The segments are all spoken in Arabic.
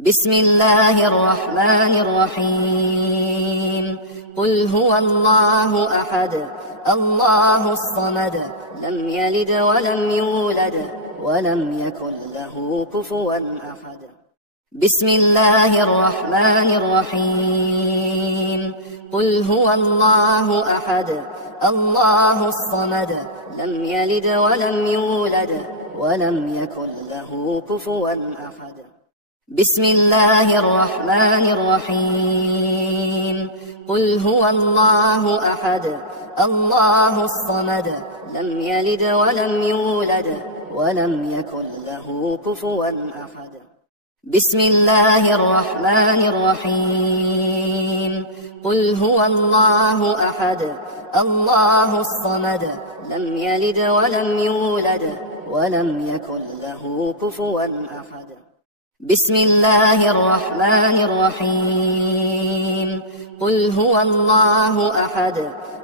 بسم الله الرحمن الرحيم. قل هو الله أحد الله الصمد لم يلد ولم يولد ولم يكن له كفوا أحد. بسم الله الرحمن الرحيم. قل هو الله أحد الله الصمد لم يلد ولم يولد ولم يكن له كفوا أحد. بسم الله الرحمن الرحيم. قل هو الله أحد الله الصمد لم يلد ولم يولد ولم يكن له كفوا أحد. بسم الله الرحمن الرحيم. قل هو الله أحد الله الصمد لم يلد ولم يولد ولم يكن له كفوا أحد. بسم الله الرحمن الرحيم. قل هو الله أحد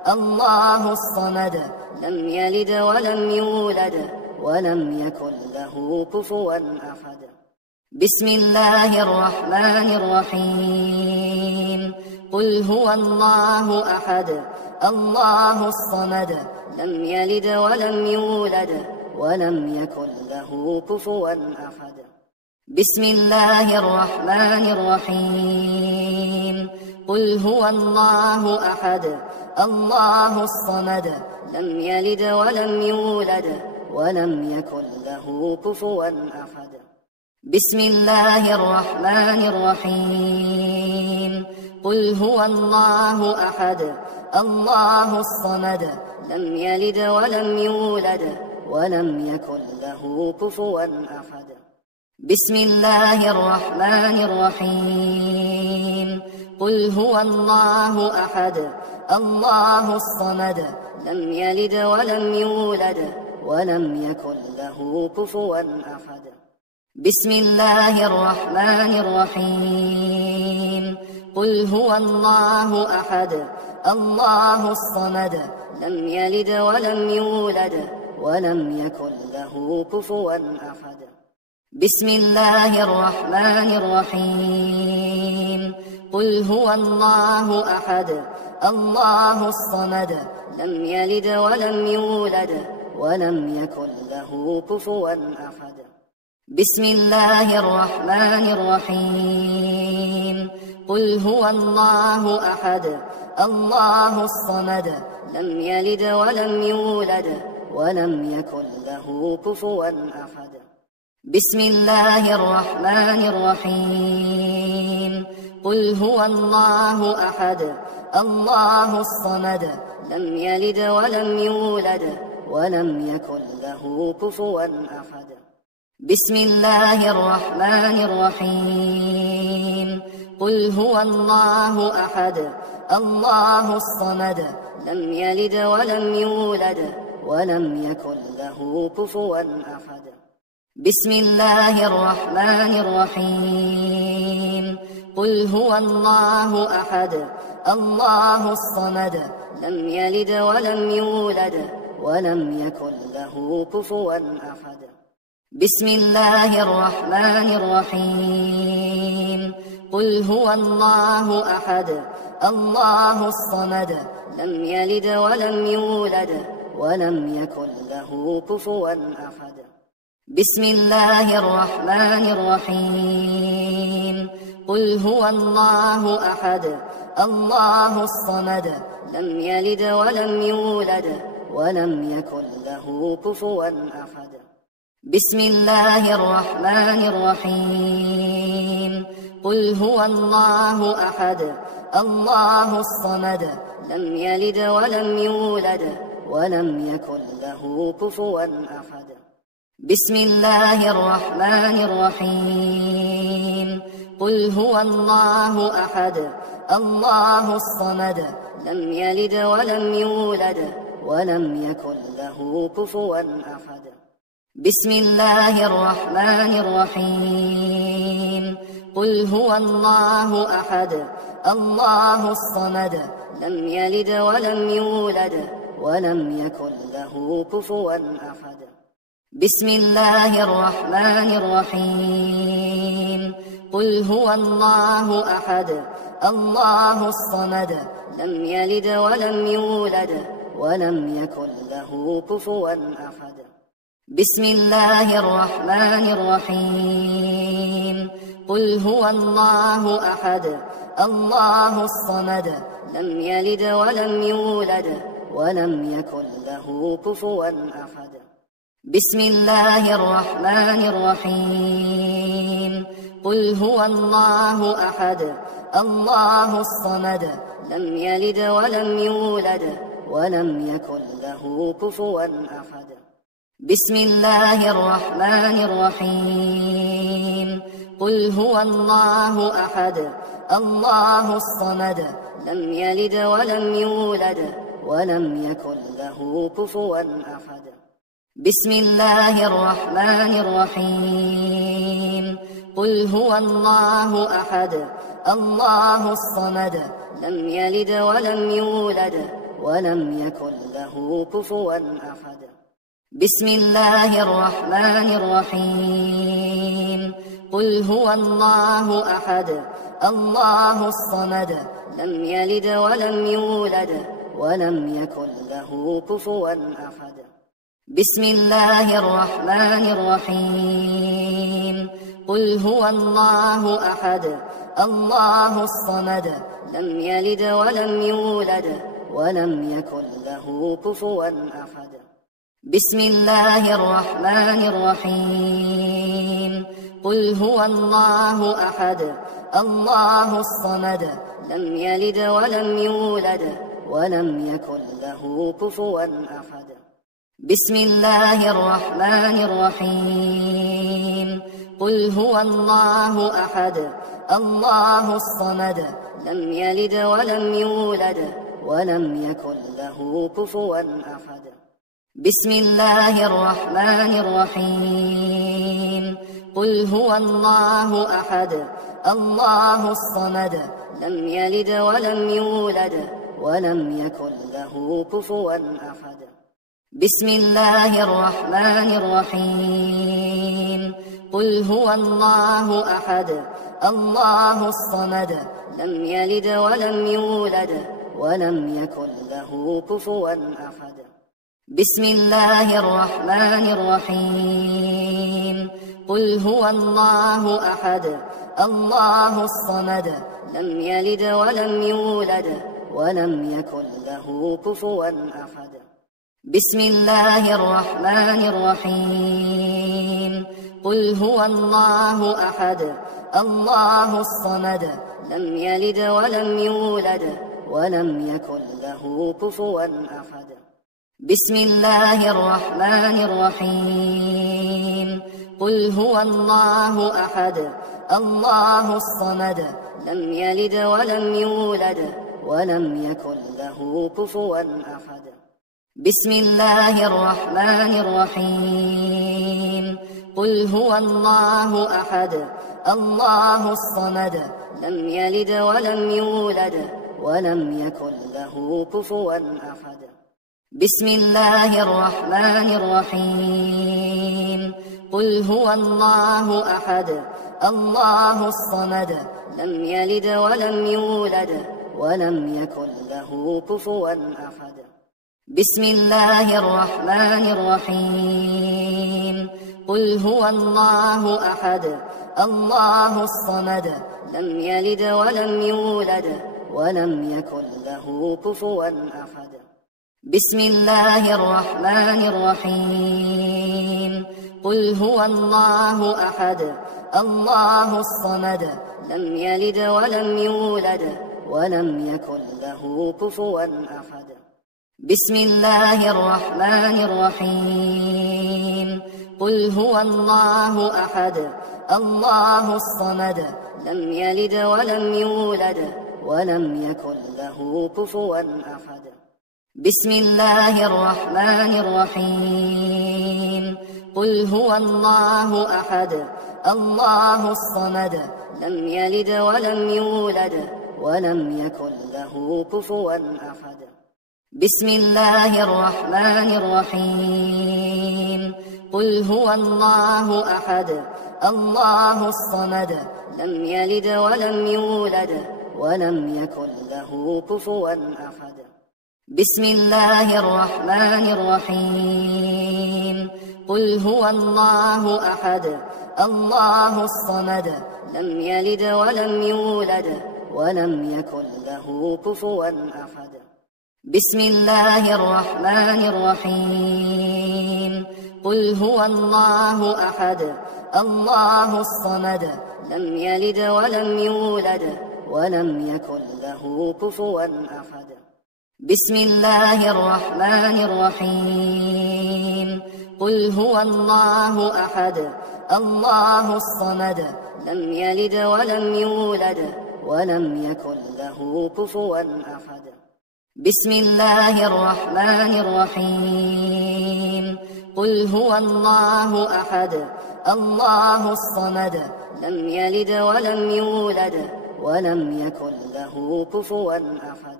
الله الصمد لم يلد ولم يولد ولم يكن له كفوا أحد. بسم الله الرحمن الرحيم. قل هو الله أحد الله الصمد لم يلد ولم يولد ولم يكن له كفوا أحد. بسم الله الرحمن الرحيم. قل هو الله أحد الله الصمد لم يلد ولم يولد ولم يكن له كفوا أحد. بسم الله الرحمن الرحيم. قل هو الله أحد الله الصمد لم يلد ولم يولد ولم يكن له كفوا أحد. بسم الله الرحمن الرحيم. قل هو الله أحد الله الصمد لم يلد ولم يولد ولم يكن له كفوا أحد. بسم الله الرحمن الرحيم. قل هو الله أحد الله الصمد لم يلد ولم يولد ولم يكن له كفوا أحد. بسم الله الرحمن الرحيم. قل هو الله أحد الله الصمد لم يلد ولم يولد ولم يكن له كفوا أحد. بسم الله الرحمن الرحيم. قل هو الله أحد الله الصمد لم يلد ولم يولد ولم يكن له كفوا أحد. بسم الله الرحمن الرحيم. قل هو الله أحد الله الصمد لم يلد ولم يولد ولم يكن له كفوا أحد. بسم الله الرحمن الرحيم. قل هو الله أحد الله الصمد لم يلد ولم يولد ولم يكن له كفوا أحد. بسم الله الرحمن الرحيم. قل هو الله أحد الله الصمد لم يلد ولم يولد ولم يكن له كفوا أحد. بسم الله الرحمن الرحيم. قل هو الله أحد الله الصمد لم يلد ولم يولد ولم يكن له كفوا أحد. بسم الله الرحمن الرحيم. قل هو الله أحد الله الصمد لم يلد ولم يولد ولم يكن له كفوا أحد. بسم الله الرحمن الرحيم. قل هو الله أحد الله الصمد لم يلد ولم يولد ولم يكن له كفوا أحد. بسم الله الرحمن الرحيم. قل هو الله أحد الله الصمد لم يلد ولم يولد ولم يكن له كفوا أحد. بسم الله الرحمن الرحيم. قل هو الله أحد الله الصمد لم يلد ولم يولد ولم يكن له كفوا أحد. بسم الله الرحمن الرحيم. قل هو الله أحد الله الصمد لم يلد ولم يولد ولم يكن له كفوا أحد. بسم الله الرحمن الرحيم. قل هو الله أحد الله الصمد لم يلد ولم يولد ولم يكن له كفوا أحد. بسم الله الرحمن الرحيم. قل هو الله أحد الله الصمد لم يلد ولم يولد ولم يكن له كفوا أحد. بسم الله الرحمن الرحيم. قل هو الله أحد الله الصمد لم يلد ولم يولد ولم يكن له كفوا أحد. بسم الله الرحمن الرحيم. قل هو الله أحد الله الصمد لم يلد ولم يولد ولم يكن له كفوا أحد. بسم الله الرحمن الرحيم. قل هو الله أحد الله الصمد لم يلد ولم يولد ولم يكن له كفوا أحد. بسم الله الرحمن الرحيم. قل هو الله أحد الله الصمد لم يلد ولم يولد ولم يكن له كفوا أحد. بسم الله الرحمن الرحيم. قل هو الله أحد الله الصمد لم يلد ولم يولد ولم يكن له كفوا أحد. بسم الله الرحمن الرحيم. قل هو الله أحد الله الصمد لم يلد ولم يولد ولم يكن له كفوا أحد. بسم الله الرحمن الرحيم. قل هو الله أحد الله الصمد لم يلد ولم يولد ولم يكن له كفوا أحد. بسم الله الرحمن الرحيم. قل هو الله أحد الله الصمد لم يلد ولم يولد ولم يكن له كفوا أحد. بسم الله الرحمن الرحيم. قل هو الله أحد الله الصمد لم يلد ولم يولد ولم يكن له كفوا أحد. بسم الله الرحمن الرحيم. قل هو الله أحد الله الصمد لم يلد ولم يولد ولم يكن له كفوا أحد. بسم الله الرحمن الرحيم. قل هو الله أحد الله الصمد لم يلد ولم يولد ولم يكن له كفوا أحد. بسم الله الرحمن الرحيم. قل هو الله أحد الله الصمد لم يلد ولم يولد ولم يكن له كفوا أحد. بسم الله الرحمن الرحيم. قل هو الله أحد الله الصمد لم يلد ولم يولد ولم يكن له كفوا أحد. بسم الله الرحمن الرحيم. قل هو الله أحد الله الصمد لم يلد ولم يولد ولم يكن له كفوا أحد. بسم الله الرحمن الرحيم. قل هو الله أحد الله الصمد لم يلد ولم يولد ولم يكن له كفوا أحد. بسم الله الرحمن الرحيم. قل هو الله أحد الله الصمد لم يلد ولم يولد ولم يكن له كفوا أحد. بسم الله الرحمن الرحيم. قل هو الله أحد الله الصمد لم يلد ولم يولد ولم يكن له كفوا أحد. بسم الله الرحمن الرحيم. قل هو الله أحد الله الصمد لم يلد ولم يولد ولم يكن له كفوا أحد. بسم الله الرحمن الرحيم. قل هو الله أحد الله الصمد لم يلد ولم يولد ولم يكن له كفوا أحد. بسم الله الرحمن الرحيم. قل هو الله أحد الله الصمد لم يلد ولم يولد ولم يكن له كفوا أحد. بسم الله الرحمن الرحيم. قل هو الله أحد الله الصمد لم يلد ولم يولد ولم يكن له كفوا أحد. بسم الله الرحمن الرحيم. قل هو الله أحد الله الصمد لم يلد ولم يولد ولم يكن له كفوا أحد.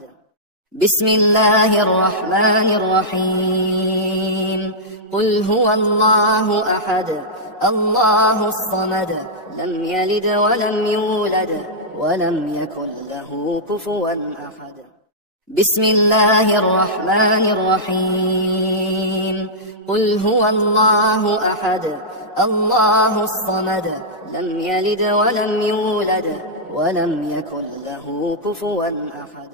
بسم الله الرحمن الرحيم. قل هو الله أحد الله الصمد لم يلد ولم يولد ولم يكن له كفوا أحد. بسم الله الرحمن الرحيم. قل هو الله أحد الله الصمد لم يلد ولم يولد ولم يكن له كفوا أحد.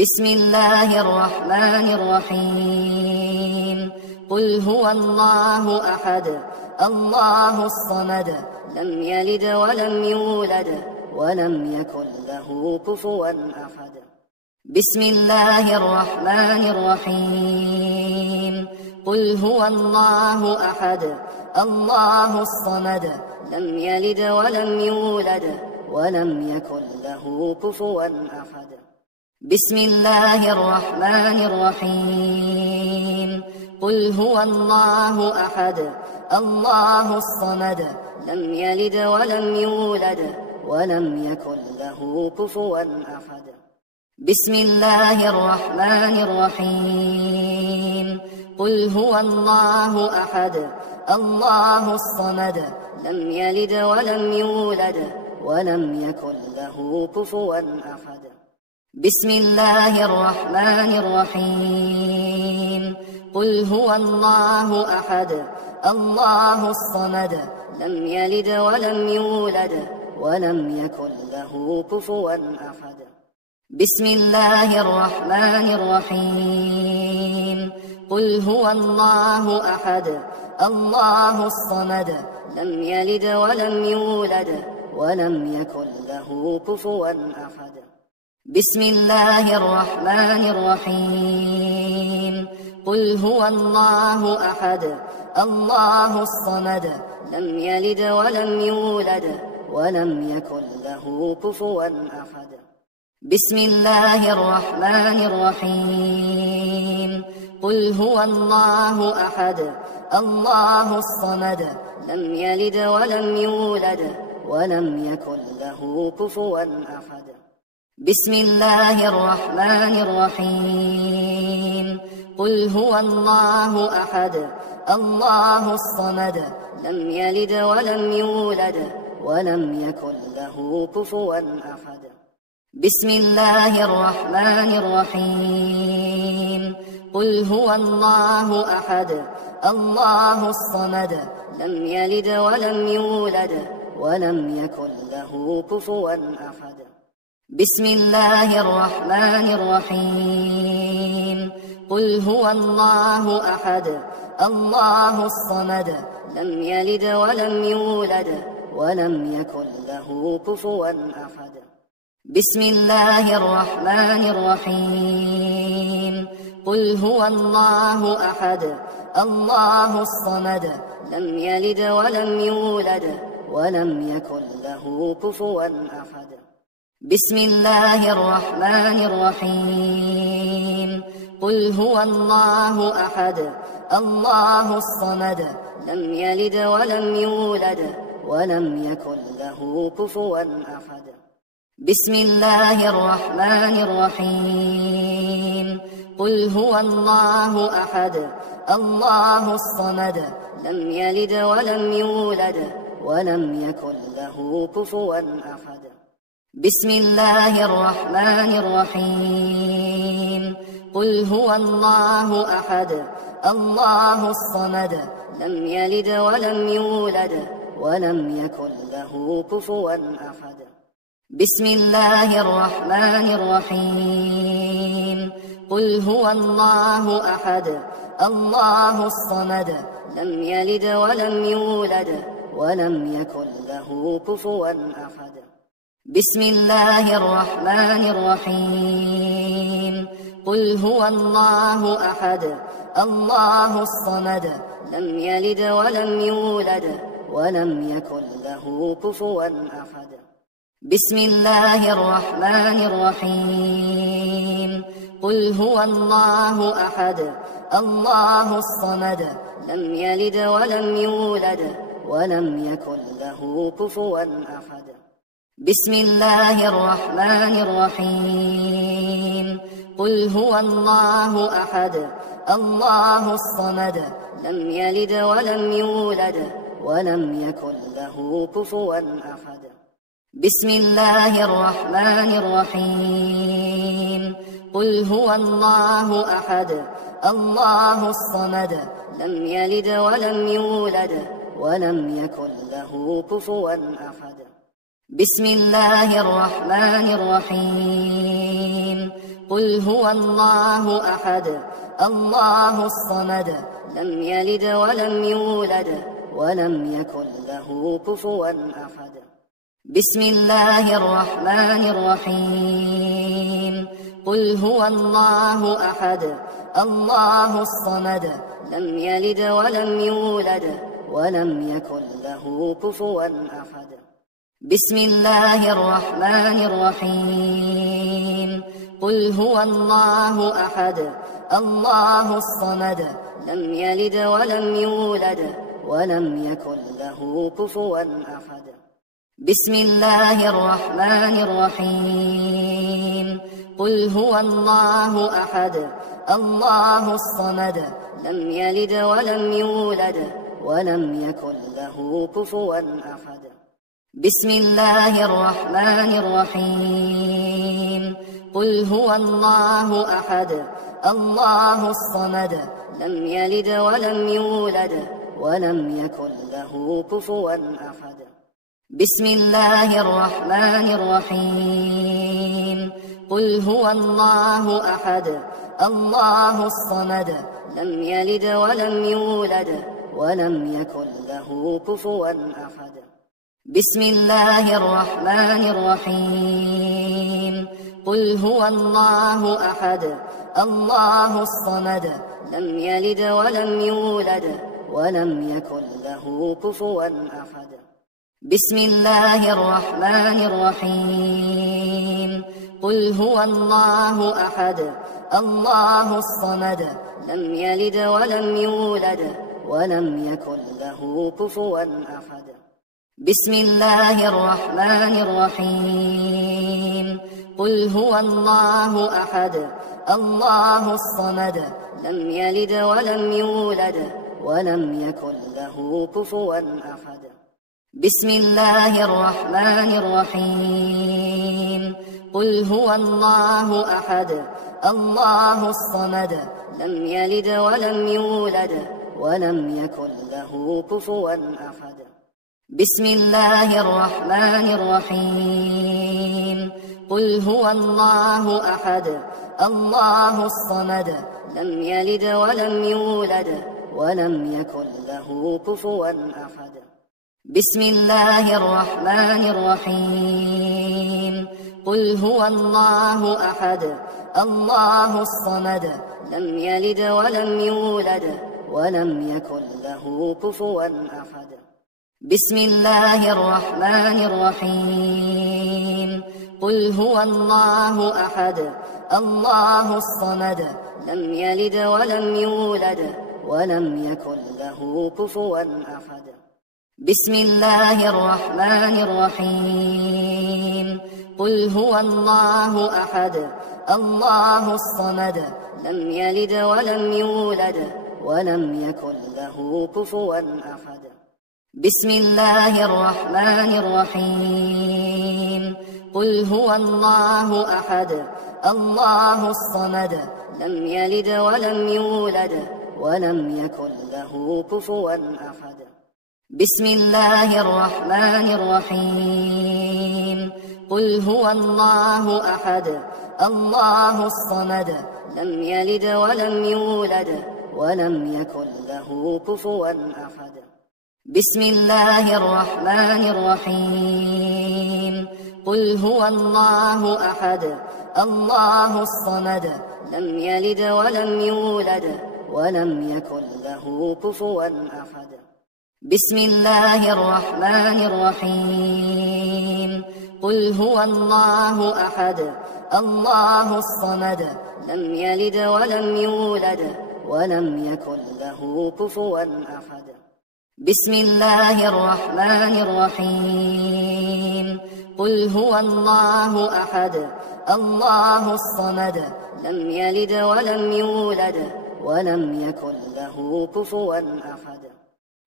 بسم الله الرحمن الرحيم. قل هو الله أحد الله الصمد لم يلد ولم يولد ولم يكن له كفوا أحد. بسم الله الرحمن الرحيم. قل هو الله أحد الله الصمد لم يلد ولم يولد ولم يكن له كفوا أحد. بسم الله الرحمن الرحيم. قل هو الله أحد الله الصمد لم يلد ولم يولد ولم يكن له كفوا أحد. بسم الله الرحمن الرحيم. قل هو الله أحد الله الصمد لم يلد ولم يولد ولم يكن له كفوا أحد. بسم الله الرحمن الرحيم. قل هو الله أحد الله الصمد لم يلد ولم يولد ولم يكن له كفوا أحد. بسم الله الرحمن الرحيم. قل هو الله أحد الله الصمد لم يلد ولم يولد ولم يكن له كفوا أحد. بسم الله الرحمن الرحيم. قل هو الله أحد الله الصمد لم يلد ولم يولد ولم يكن له كفوا أحد. بسم الله الرحمن الرحيم. قل هو الله أحد الله الصمد لم يلد ولم يولد ولم يكن له كفوا أحد. بسم الله الرحمن الرحيم. قل هو الله أحد الله الصمد لم يلد ولم يولد ولم يكن له كفوا أحد. بسم الله الرحمن الرحيم. قل هو الله أحد الله الصمد لم يلد ولم يولد ولم يكن له كفوا أحد. بسم الله الرحمن الرحيم. قل هو الله أحد الله الصمد لم يلد ولم يولد ولم يكن له كفوا أحد. بسم الله الرحمن الرحيم. قل هو الله أحد الله الصمد لم يلد ولم يولد ولم يكن له كفوا أحد. بسم الله الرحمن الرحيم. قل هو الله أحد الله الصمد لم يلد ولم يولد ولم يكن له كفوا أحد. بسم الله الرحمن الرحيم. قل هو الله أحد الله الصمد لم يلد ولم يولد ولم يكن له كفوا أحد. بسم الله الرحمن الرحيم. قل هو الله أحد الله الصمد لم يلد ولم يولد ولم يكن له كفوا أحد. بسم الله الرحمن الرحيم. قل هو الله أحد الله الصمد لم يلد ولم يولد ولم يكن له كفوا أحد. بسم الله الرحمن الرحيم. قل هو الله أحد الله الصمد لم يلد ولم يولد ولم يكن له كفوا أحد. بسم الله الرحمن الرحيم. قل هو الله أحد الله الصمد لم يلد ولم يولد ولم يكن له كفوا أحد. بسم الله الرحمن الرحيم. قل هو الله أحد الله الصمد لم يلد ولم يولد ولم يكن له كفوا أحد. بسم الله الرحمن الرحيم. قل هو الله أحد الله الصمد لم يلد ولم يولد ولم يكن له كفوا أحد. بسم الله الرحمن الرحيم. قل هو الله أحد الله الصمد لم يلد ولم يولد ولم يكن له كفوا أحد. بسم الله الرحمن الرحيم. قل هو الله أحد الله الصمد لم يلد ولم يولد ولم يكن له كفوا أحد. بسم الله الرحمن الرحيم. قل هو الله أحد الله الصمد لم يلد ولم يولد ولم يكن له كفوا أحد. بسم الله الرحمن الرحيم. قل هو الله أحد الله الصمد لم يلد ولم يولد ولم يكن له كفوا أحد. بسم الله الرحمن الرحيم. قل هو الله أحد الله الصمد لم يلد ولم يولد ولم يكن له كفوا أحد. بسم الله الرحمن الرحيم. قل هو الله أحد الله الصمد لم يلد ولم يولد ولم يكن له كفوا أحد. بسم الله الرحمن الرحيم. قل هو الله أحد الله الصمد لم يلد ولم يولد ولم يكن له كفوا أحد. بسم الله الرحمن الرحيم. قل هو الله أحد الله الصمد لم يلد ولم يولد ولم يكن له كفوا أحد. بسم الله الرحمن الرحيم. قل هو الله أحد الله الصمد لم يلد ولم يولد ولم يكن له كفوا أحد. بسم الله الرحمن الرحيم. قل هو الله أحد الله الصمد لم يلد ولم يولد ولم يكن له كفوا أحد. بسم الله الرحمن الرحيم. قل هو الله أحد الله الصمد لم يلد ولم يولد ولم يكن له كفوا أحد. بسم الله الرحمن الرحيم. قل هو الله أحد الله الصمد لم يلد ولم يولد ولم يكن له كفوا أحد. بسم الله الرحمن الرحيم. قل هو الله أحد الله الصمد لم يلد ولم يولد ولم يكن له كفوا أحد. بسم الله الرحمن الرحيم. قل هو الله أحد الله الصمد لم يلد ولم يولد ولم يكن له كفوا أحد. بسم الله الرحمن الرحيم قل هو الله أحد الله الصمد لم يلد ولم يولد ولم يكن له كفوا أحد بسم الله الرحمن الرحيم قل هو الله أحد الله الصمد لم يلد ولم يولد ولم يكن له كفوا أحد بسم الله الرحمن الرحيم قل هو الله أحد الله الصمد لم يلد ولم يولد ولم يكن له كفوا أحد بسم الله الرحمن الرحيم قل هو الله أحد الله الصمد لم يلد ولم يولد ولم يكن له كفوا أحد بسم الله الرحمن الرحيم قل هو الله أحد الله الصمد لم يلد ولم يولد ولم يكن له كفوا أحد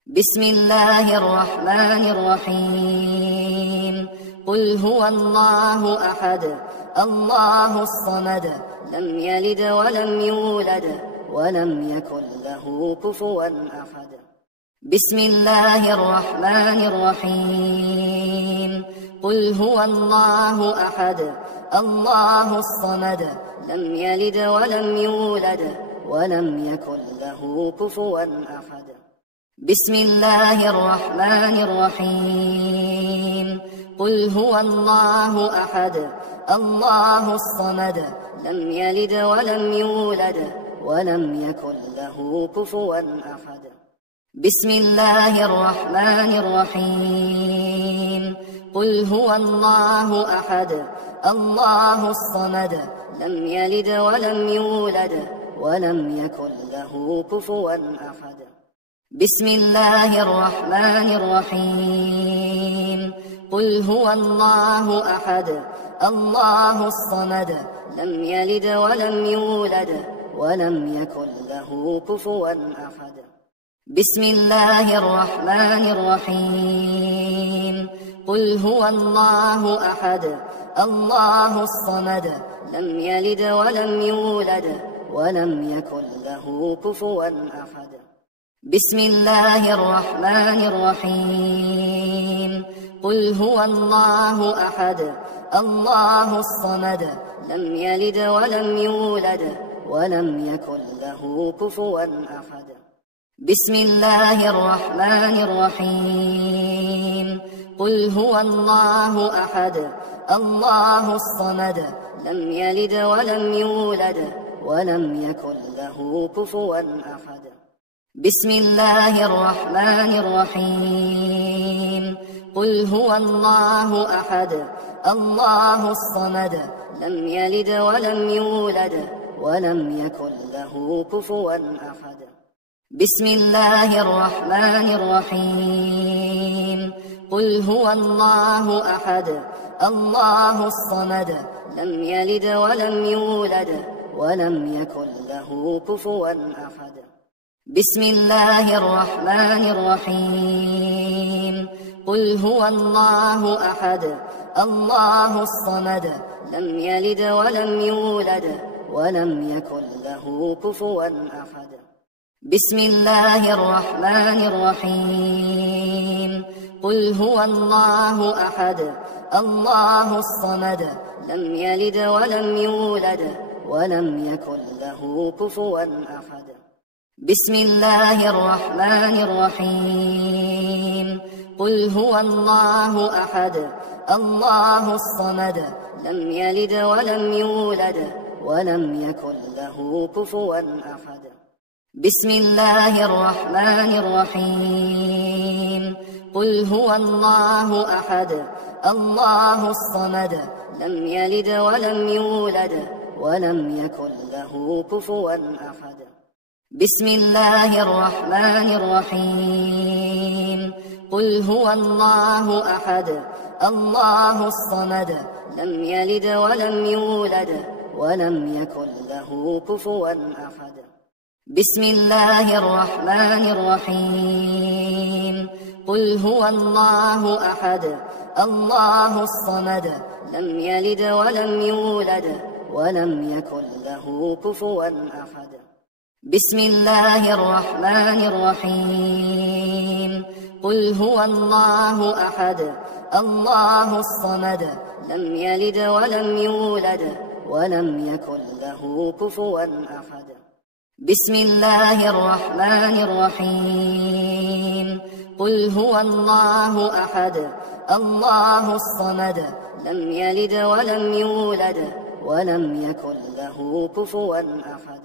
بسم الله الرحمن الرحيم قل هو الله أحد الله الصمد لم يلد ولم يولد ولم يكن له كفوا أحد بسم الله الرحمن الرحيم قل هو الله أحد الله الصمد لم يلد ولم يولد ولم يكن له كفوا أحد بسم الله الرحمن الرحيم قل هو الله أحد الله الصمد لم يلد ولم يولد ولم يكن له كفوا أحد بسم الله الرحمن الرحيم قل هو الله أحد الله الصمد لم يلد ولم يولد ولم يكن له كفوا أحد بسم الله الرحمن الرحيم قل هو الله أحد الله الصمد لم يلد ولم يولد ولم يكن له كفوا أحد بسم الله الرحمن الرحيم قل هو الله أحد الله الصمد لم يلد ولم يولد ولم يكن له كفوا أحد بسم الله الرحمن الرحيم قل هو الله أحد الله الصمد لم يلد ولم يولد ولم يكن له كفوا أحد بسم الله الرحمن الرحيم قل هو الله أحد الله الصمد لم يلد ولم يولد ولم يكن له كفوا أحد بسم الله الرحمن الرحيم قل هو الله أحد الله الصمد لم يلد ولم يولد ولم يكن له كفوا أحد بسم الله الرحمن الرحيم قل هو الله أحد الله الصمد لم يلد ولم يولد ولم يكن له كفوا أحد بسم الله الرحمن الرحيم قل هو الله أحد الله الصمد لم يلد ولم يولد ولم يكن له كفوا أحد بسم الله الرحمن الرحيم قل هو الله أحد الله الصمد لم يلد ولم يولد ولم يكن له كفوا أحد بسم الله الرحمن الرحيم قل هو الله أحد الله الصمد لم يلد ولم يولد ولم يكن له كفوا أحد بسم الله الرحمن الرحيم قل هو الله أحد الله الصمد لم يلد ولم يولد ولم يكن له كفوا أحد بسم الله الرحمن الرحيم قل هو الله أحد الله الصمد لم يلد ولم يولد ولم يكن له كفوا أحد بسم الله الرحمن الرحيم قل هو الله أحد الله الصمد لم يلد ولم يولد ولم يكن له كفوا أحد. بسم الله الرحمن الرحيم. قل هو الله أحد الله الصمد لم يلد ولم يولد ولم يكن له كفوا أحد. بسم الله الرحمن الرحيم. قل هو الله أحد الله الصمد لم يلد ولم يولد ولم يكن له كفوا أحد.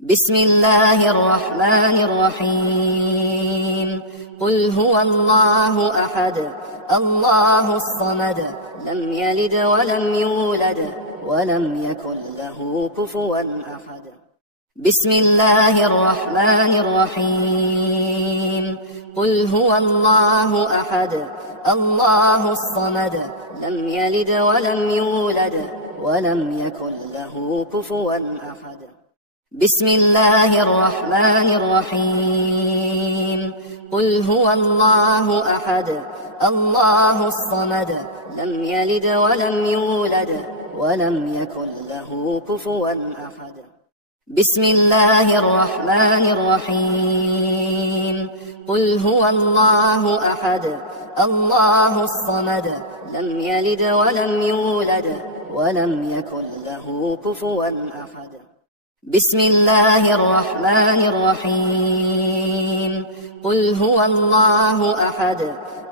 بسم الله الرحمن الرحيم. قل هو الله أحد الله الصمد لم يلد ولم يولد ولم يكن له كفوا أحد. بسم الله الرحمن الرحيم. قل هو الله أحد الله الصمد لم يلد ولم يولد ولم يكن له كفوا أحد. بسم الله الرحمن الرحيم. قل هو الله أحد الله الصمد لم يلد ولم يولد ولم يكن له كفوا أحد. بسم الله الرحمن الرحيم. قل هو الله أحد الله الصمد لم يلد ولم يولد ولم يكن له كفوا أحد. بسم الله الرحمن الرحيم. قل هو الله أحد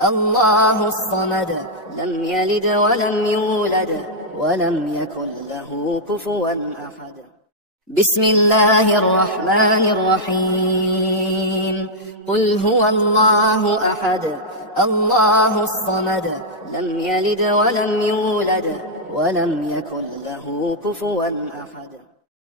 الله الصمد لم يلد ولم يولد ولم يكن له كفوا أحد. بسم الله الرحمن الرحيم. قل هو الله أحد الله الصمد لم يلد ولم يولد ولم يكن له كفوا أحد.